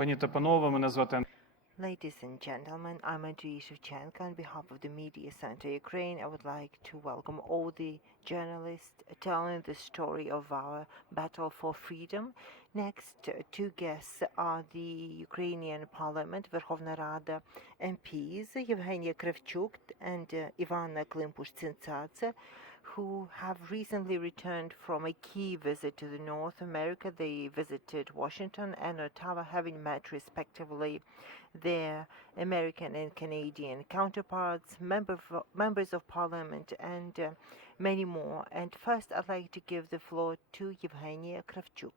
Пані та панове, мене звати Ladies and gentlemen, I'm Andriy Shevchenko. On behalf of the Медіацентру Ukraine, I would like to welcome all the journalists telling the story of our battle for freedom. Next, two guests are the Ukrainian Parliament, Verkhovna Rada MPs, Yevheniia Kravchuk and Ivanna Klympush-Tsintsadze, who have recently returned from a key visit to the North America. They visited Washington and Ottawa, having met respectively their American and Canadian counterparts, members of parliament, and many more. And first, I'd like to give the floor to Yevheniia Kravchuk.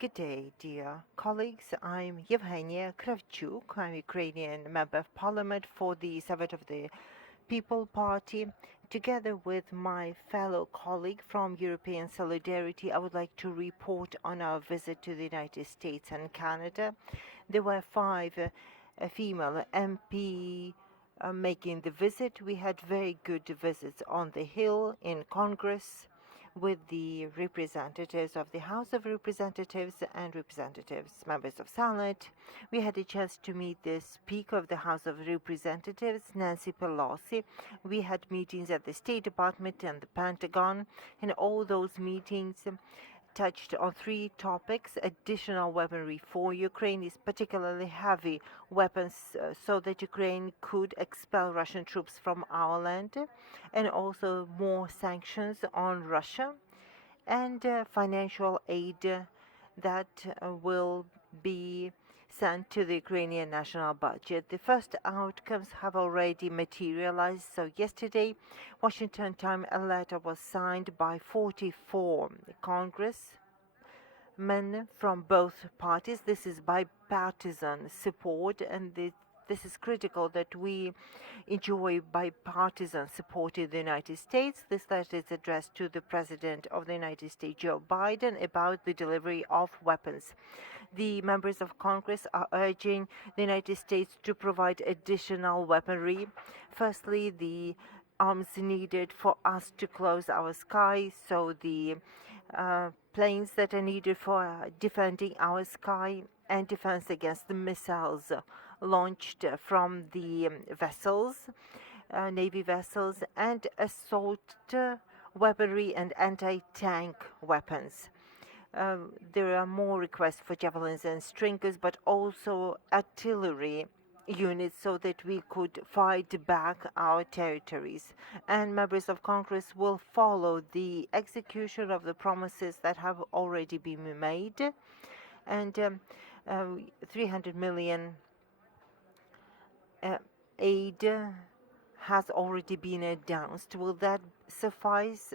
Good day, dear colleagues. I'm Yevheniia Kravchuk. I'm Ukrainian Member of Parliament for the Soviet of the People Party. Together with my fellow colleague from European Solidarity, I would like to report on our visit to the United States and Canada. There were 5 female MP making the visit. We had very good visits on the Hill, in Congress, with the representatives of the House of Representatives and representatives, members of Senate. We had a chance to meet the Speaker of the House of Representatives, Nancy Pelosi. We had meetings at the State Department and the Pentagon, and all those meetings touched on 3 topics: additional weaponry for Ukraine, is particularly heavy weapons, so that Ukraine could expel Russian troops from our land, and also more sanctions on Russia, and financial aid that will be sent to the Ukrainian national budget. The first outcomes have already materialized. So yesterday, Washington Time, a letter was signed by 44 congressmen from both parties. This is bipartisan support, and this is critical that we enjoy bipartisan support in the United States. This letter is addressed to the President of the United States, Joe Biden, about the delivery of weapons. The members of Congress are urging the United States to provide additional weaponry. Firstly, the arms needed for us to close our sky, so the planes that are needed for defending our sky and defense against the missiles launched from the vessels, Navy vessels, and assault weaponry and anti-tank weapons. There are more requests for javelins and stringers, but also artillery units so that we could fight back our territories. And members of Congress will follow the execution of the promises that have already been made. And 300 million aid has already been announced. Will that suffice?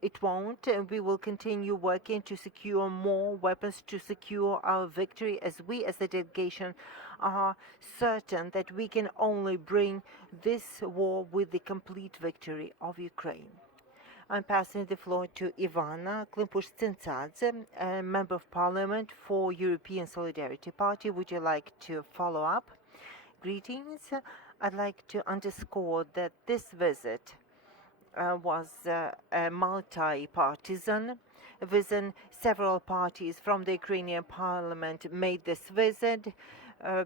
It won't. We will continue working to secure more weapons to secure our victory, as we as the delegation are certain that we can only bring this war with the complete victory of Ukraine. I'm passing the floor to Ivanna Klympush-Tsintsadze, a Member of Parliament for European Solidarity Party. Would you like to follow up? Greetings. I'd like to underscore that this visit was a multi-partisan visit. Several parties from the Ukrainian Parliament made this visit,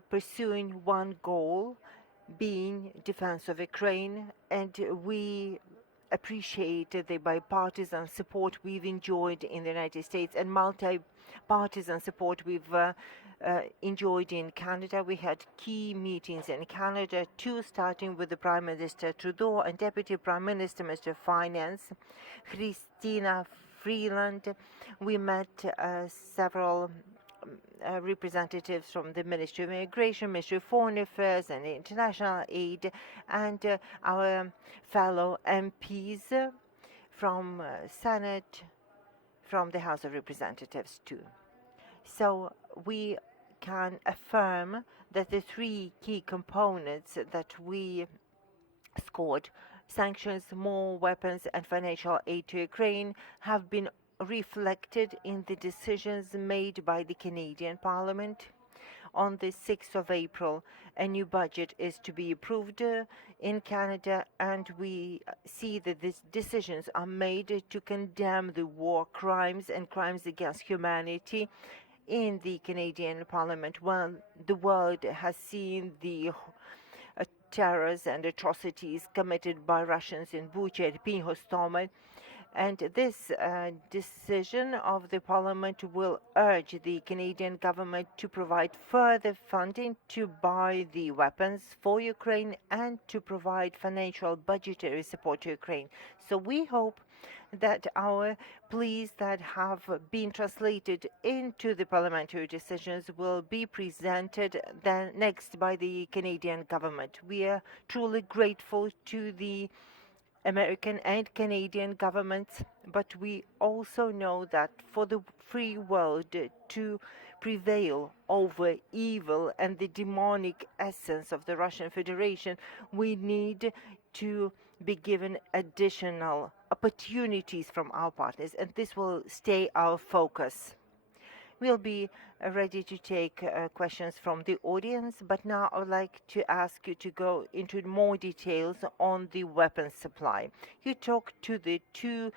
pursuing one goal, being defense of Ukraine, and we appreciate the bipartisan support we've enjoyed in the United States and multi-partisan support we've enjoyed in Canada. We had key meetings in Canada, 2 starting with the Prime Minister Trudeau and Deputy Prime Minister, Minister of Finance, Christina Freeland. We met several representatives from the Ministry of Immigration, Ministry of Foreign Affairs and International Aid, and our fellow MPs from Senate, from the House of Representatives too. So we can affirm that the 3 key components that we scored, sanctions, more weapons and financial aid to Ukraine, have been reflected in the decisions made by the Canadian Parliament. On the 6th of April, a new budget is to be approved in Canada, and we see that these decisions are made to condemn the war crimes and crimes against humanity in the Canadian Parliament. Well, the world has seen the terrors and atrocities committed by Russians in Bucha and Pinhostomel, and this decision of the Parliament will urge the Canadian government to provide further funding to buy the weapons for Ukraine and to provide financial budgetary support to Ukraine. So we hope that our pleas that have been translated into the parliamentary decisions will be presented then next by the Canadian government. We are truly grateful to the American and Canadian governments, but we also know that for the free world to prevail over evil and the demonic essence of the Russian Federation, we need to be given additional opportunities from our partners, and this will stay our focus. We'll be ready to take questions from the audience, but now I would like to ask you to go into more details on the weapons supply. You talked to the two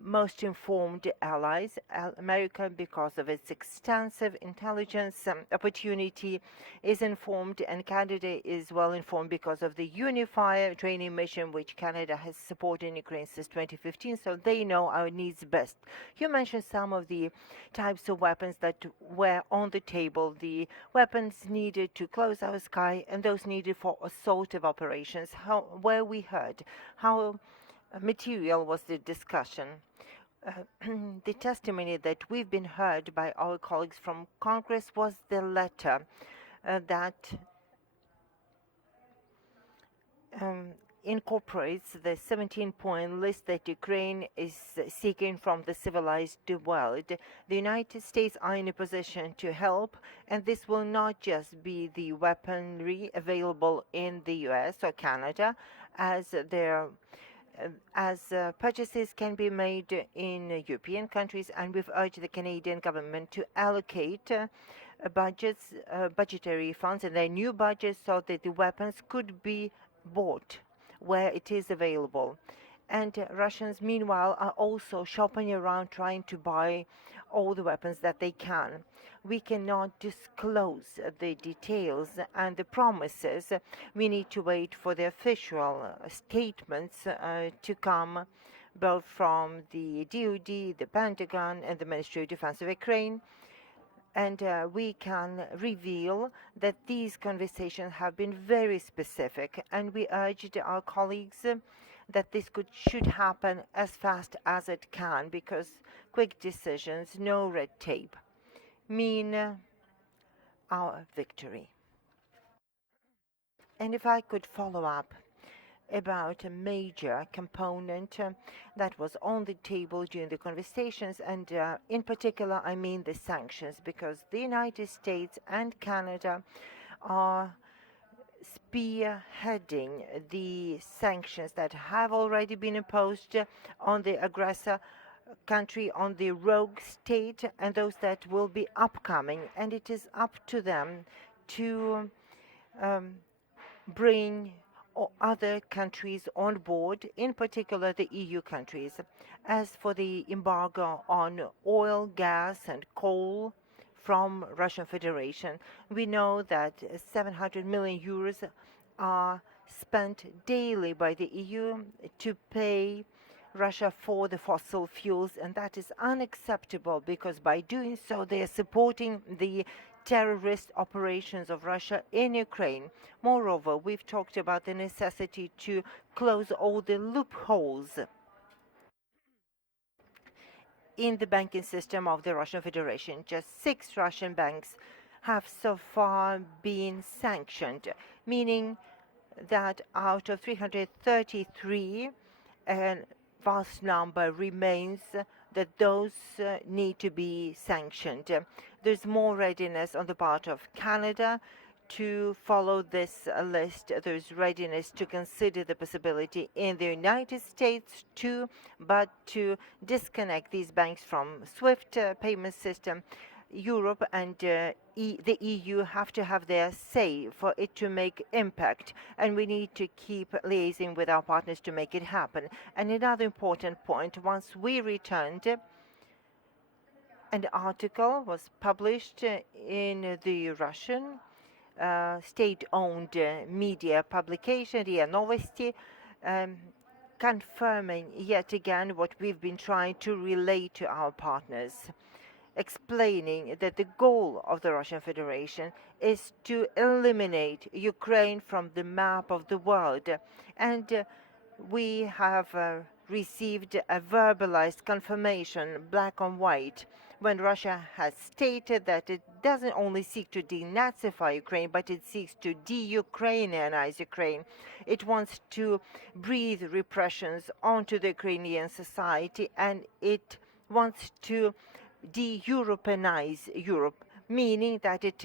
most informed allies, America, because of its extensive intelligence opportunity, is informed, and Canada is well informed because of the Unifier training mission which Canada has supported in Ukraine since 2015, so they know our needs best. You mentioned some of the types of weapons that were on the table, the weapons needed to close our sky and those needed for assaultive operations. Where we heard how material was the discussion. The testimony that we've been heard by our colleagues from Congress was the letter that incorporates the 17-point list that Ukraine is seeking from the civilized world. The United States are in a position to help, and this will not just be the weaponry available in the US or Canada, as purchases can be made in European countries, and we've urged the Canadian government to allocate budgetary funds in their new budget so that the weapons could be bought where it is available. And Russians, meanwhile, are also shopping around trying to buy all the weapons that they can. We cannot disclose the details and the promises. We need to wait for the official statements to come, both from the DoD, the Pentagon, and the Ministry of Defense of Ukraine. And we can reveal that these conversations have been very specific, and we urged our colleagues that this should happen as fast as it can, because quick decisions, no red tape, mean our victory. And if I could follow up about a major component that was on the table during the conversations, and in particular I mean the sanctions, because the United States and Canada are spearheading the sanctions that have already been imposed on the aggressor country, on the rogue state, and those that will be upcoming. And it is up to them to bring other countries on board, in particular the EU countries. As for the embargo on oil, gas, and coal from Russian Federation, we know that 700 million euros are spent daily by the EU to pay Russia for the fossil fuels, and that is unacceptable, because by doing so they are supporting the terrorist operations of Russia in Ukraine. Moreover, we've talked about the necessity to close all the loopholes in the banking system of the Russian Federation. Just 6 Russian banks have so far been sanctioned, meaning that out of 333, a vast number remains that those need to be sanctioned. There's more readiness on the part of Canada to follow this list. There's readiness to consider the possibility in the United States too, but to disconnect these banks from SWIFT payment system. Europe and the EU have to have their say for it to make impact, and we need to keep liaising with our partners to make it happen. And another important point, once we returned, an article was published in the Russian state-owned media publication, RIA Novosti, confirming yet again what we've been trying to relay to our partners, explaining that the goal of the Russian Federation is to eliminate Ukraine from the map of the world. And we have received a verbalized confirmation, black on white, when Russia has stated that it doesn't only seek to denazify Ukraine, but it seeks to de-Ukrainianize Ukraine. It wants to breathe repressions onto the Ukrainian society, and it wants to de-Europeanize Europe, meaning that it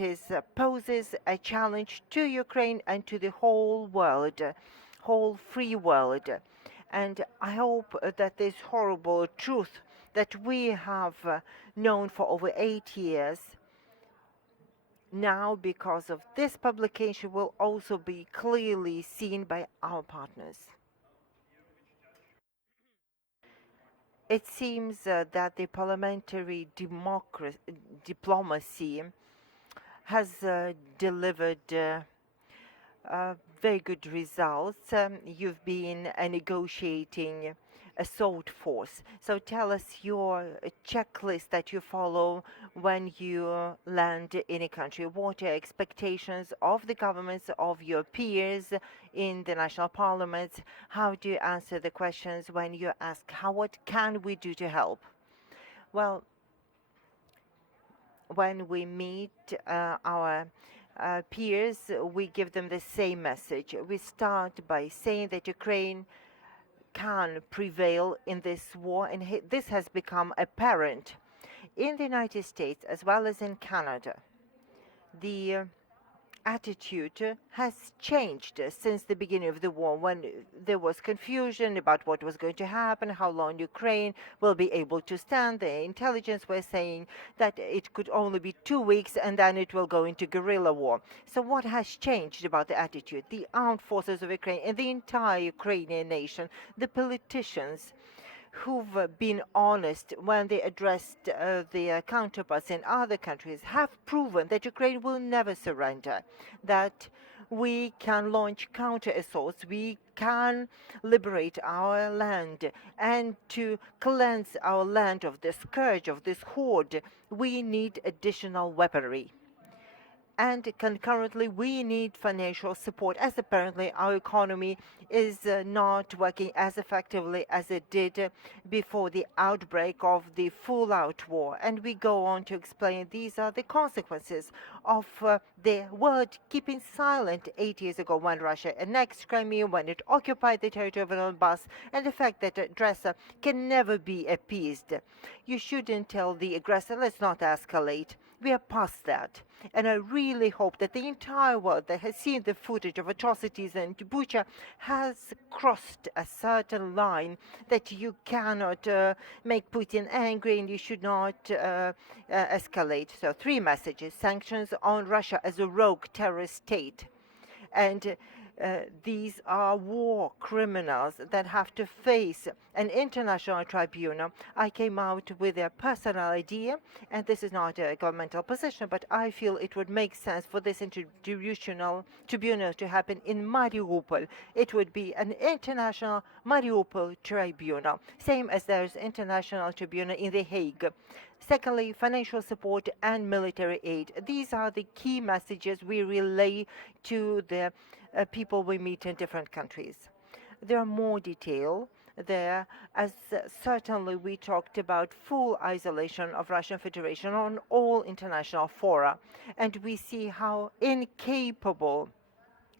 poses a challenge to Ukraine and to the whole world, whole free world. And I hope that this horrible truth that we have known for over 8 years, now because of this publication, will also be clearly seen by our partners. It seems that the parliamentary diplomacy has delivered very good results. You've been negotiating assault force. So tell us your checklist that you follow when you land in a country. What are expectations of the governments, of your peers in the national parliaments? How do you answer the questions when you ask, what can we do to help? Well, when we meet our peers, we give them the same message. We start by saying that Ukraine can prevail in this war, and this has become apparent in the United States as well as in Canada. The attitude has changed since the beginning of the war, when there was confusion about what was going to happen, how long Ukraine will be able to stand. The intelligence was saying that it could only be 2 weeks and then it will go into guerrilla war. So what has changed about the attitude? The armed forces of Ukraine and the entire Ukrainian nation, the politicians who've been honest when they addressed their counterparts in other countries, have proven that Ukraine will never surrender, that we can launch counter-assaults, we can liberate our land, and to cleanse our land of the scourge of this horde, we need additional weaponry. And concurrently, we need financial support, as apparently our economy is not working as effectively as it did before the outbreak of the full-out war. And we go on to explain these are the consequences of the world keeping silent 8 years ago when Russia annexed Crimea, when it occupied the territory of Donbass, and the fact that the aggressor can never be appeased. You shouldn't tell the aggressor, let's not escalate. We are past that. And I really hope that the entire world that has seen the footage of atrocities in Bucha has crossed a certain line that you cannot make Putin angry and you should not escalate. So 3 messages. Sanctions on Russia as a rogue terrorist state. And these are war criminals that have to face an international tribunal. I came out with a personal idea, and this is not a governmental position, but I feel it would make sense for this international tribunal to happen in Mariupol. It would be an international Mariupol tribunal, same as there's international tribunal in The Hague. Secondly, financial support and military aid. These are the key messages we relay to the people we meet in different countries. There are more detail there, as certainly we talked about full isolation of Russian Federation on all international fora, and we see how incapable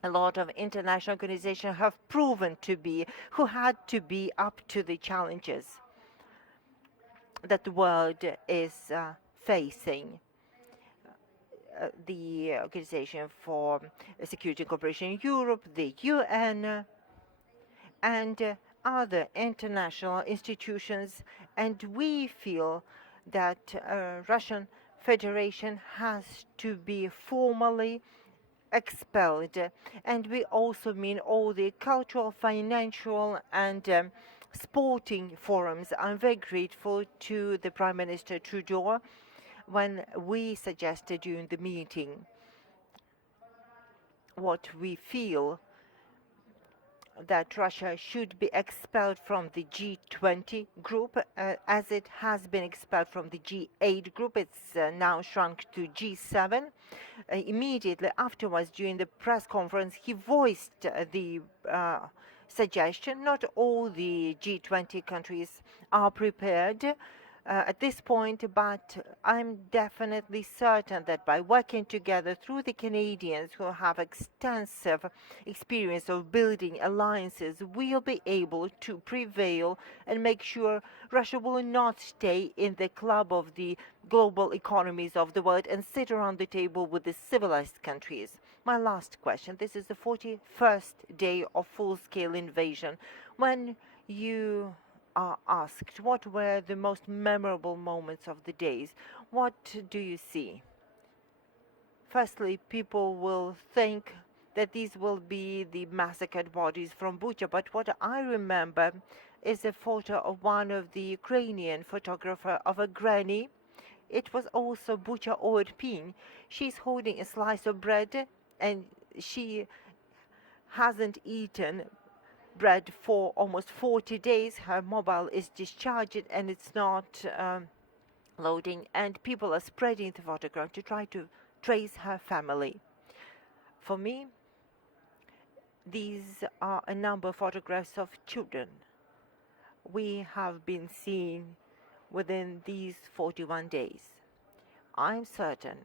a lot of international organizations have proven to be, who had to be up to the challenges that the world is facing. The Organization for Security and Cooperation in Europe, the UN, and other international institutions. And we feel that Russian Federation has to be formally expelled, and we also mean all the cultural, financial, and sporting forums. I'm very grateful to the Prime Minister Trudeau when we suggested during the meeting what we feel that Russia should be expelled from the G20 group, as it has been expelled from the G8 group. It's now shrunk to G7. Immediately afterwards, during the press conference, he voiced the suggestion. Not all the G20 countries are prepared at this point, but I'm definitely certain that by working together through the Canadians who have extensive experience of building alliances, we'll be able to prevail and make sure Russia will not stay in the club of the global economies of the world and sit around the table with the civilized countries. My last question. This is the 41st day of full-scale invasion. When you are asked what were the most memorable moments of the days, what do you see? Firstly, people will think that these will be the massacred bodies from Bucha, but what I remember is a photo of one of the Ukrainian photographer of a granny. It was also Bucha or Irpin. She's holding a slice of bread and she hasn't eaten bread for almost 40 days. Her mobile is discharged and it's not loading, and people are spreading the photograph to try to trace her family. For me, these are a number of photographs of children we have been seeing within these 41 days. I'm certain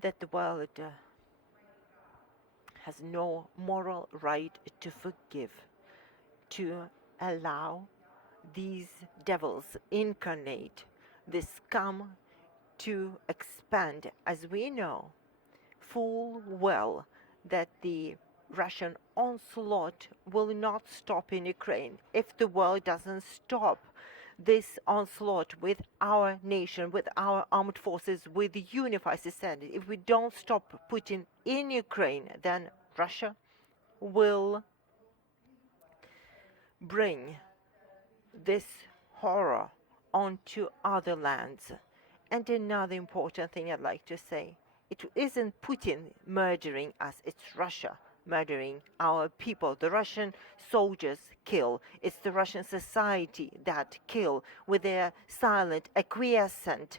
that the world has no moral right to forgive, to allow these devils incarnate, this scum, to expand, as we know full well that the Russian onslaught will not stop in Ukraine. If the world doesn't stop this onslaught with our nation, with our armed forces, with the unified society, if we don't stop Putin in Ukraine, then Russia will bring this horror onto other lands. And another important thing I'd like to say, it isn't Putin murdering us, it's Russia murdering our people. The Russian soldiers kill. It's the Russian society that kill with their silent, acquiescent,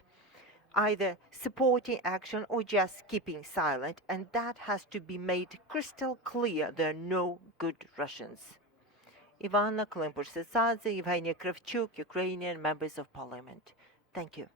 either supporting action or just keeping silent. And that has to be made crystal clear. There are no good Russians. Ivanna, Klympush-Tsintsadze, Yevheniia, Kravchuk, Ukrainian members of parliament. Thank you.